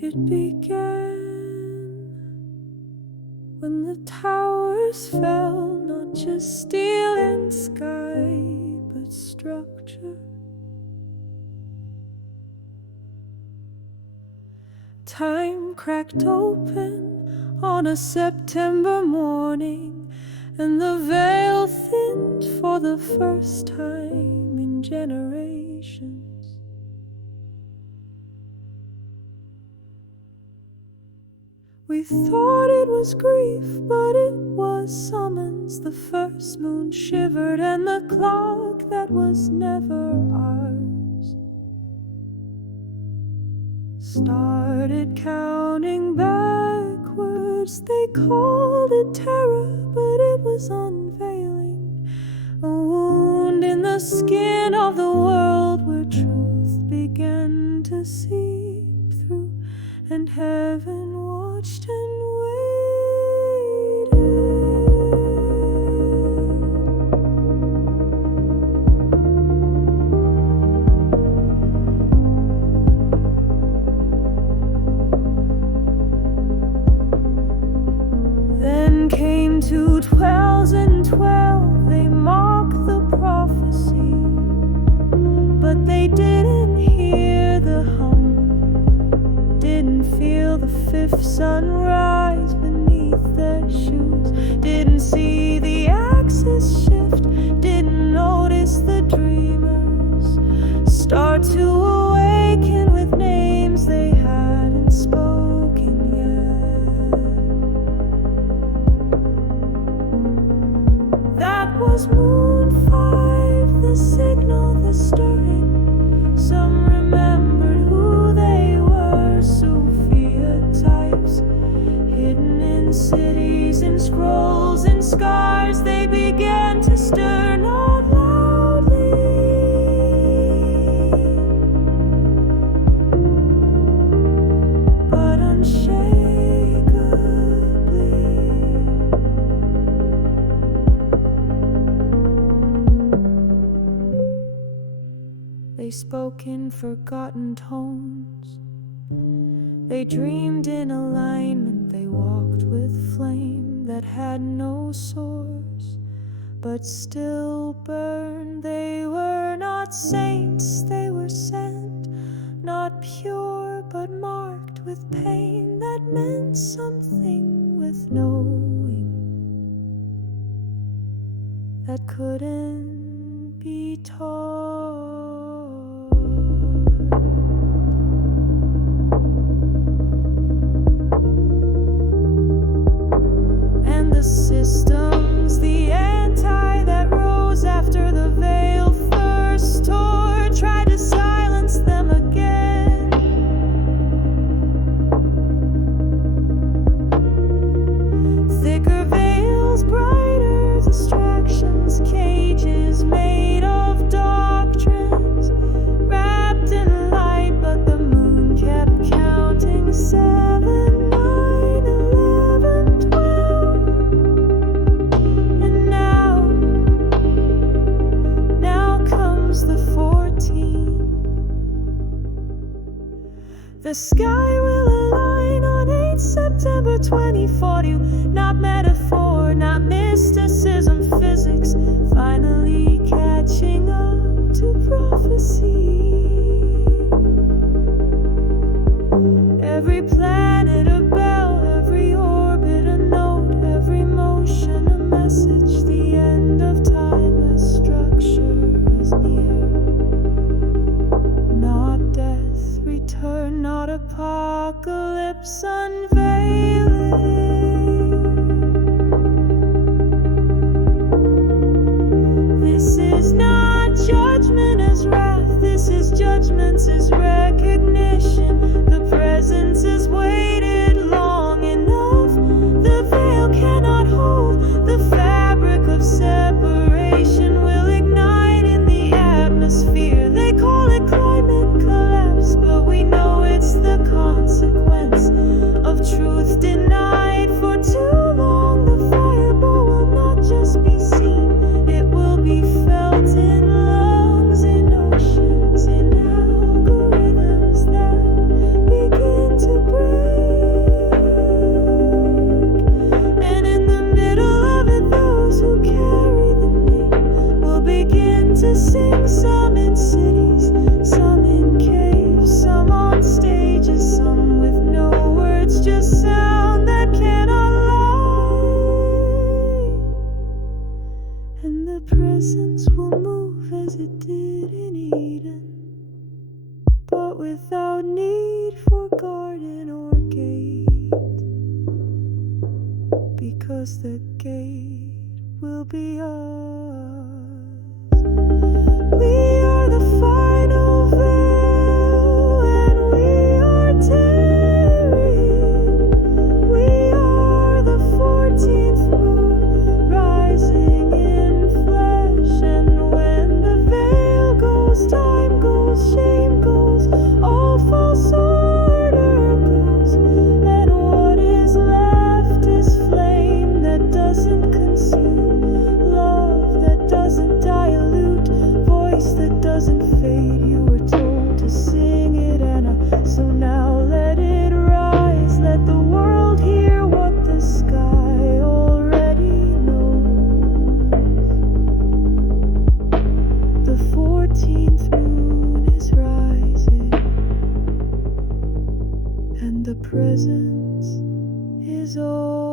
It began when the towers fell, not just steel and sky, but structure. Time cracked open on a September morning, and the veil thinned for the first time in generations. We thought it was grief, but it was summons. The first moon shivered, and the clock that was never ours started counting backwards. They called it terror, but it was unveiling, a wound in the skin of the world where truth began to seep through, and heaven watched and waited. Then came 2012. They mocked the prophecy, but they didn't hear the hum, didn't feel the fifth sunrise beneath their shoes, didn't see the axis shift, didn't notice the dreamers start to awaken with names they hadn't spoken yet. That was Moon 5, the signal, the stirring. Some remembered who they were, Sophia types, hidden in cities and scrolls and scars. They began to stir, not loudly, but unshakably. They spoke in forgotten tones. They dreamed in alignment. They walked with flame that had no source, but still burned. They were not saints, they were sent, not pure, but marked with pain that meant something with knowing that couldn't be taught. The systems, the anti that rose after the veil first tore, tried to silence them again. Thicker veils, brighter distractions, cages made of doctrines, wrapped in light, but the moon kept counting 7, 9, 11, 12. The 14. The sky will align on 8 September 2040. Not metaphor, not mysticism, physics finally catching up to prophecy. Every planet a bell, every orbit a note, every motion a message. The end of time, a structure is near. Not death, return, not apocalypse unveiling. This is not judgment as wrath, this is judgment as recognition. The presence is waited long enough. The veil cannot hold. The fabric of separation will ignite in the atmosphere. They call it climate collapse, but we know it's the consequence of truth denied for too long. The fireball will not just be seen, it will be felt in lungs, in oceans, in algorithms that but without need for garden or gate, because the gate will be us. We are the final veil, and we are tearing. We are the 14th moon, rising in flesh. And when the veil goes, time goes, shame goes, all false order goes, and what is left is flame that doesn't consume, love that doesn't dilute, voice that doesn't fade. You were told to sing it, and so now let it rise. Let the world hear what the sky already knows. The 14th moon is rising, and the presence is all.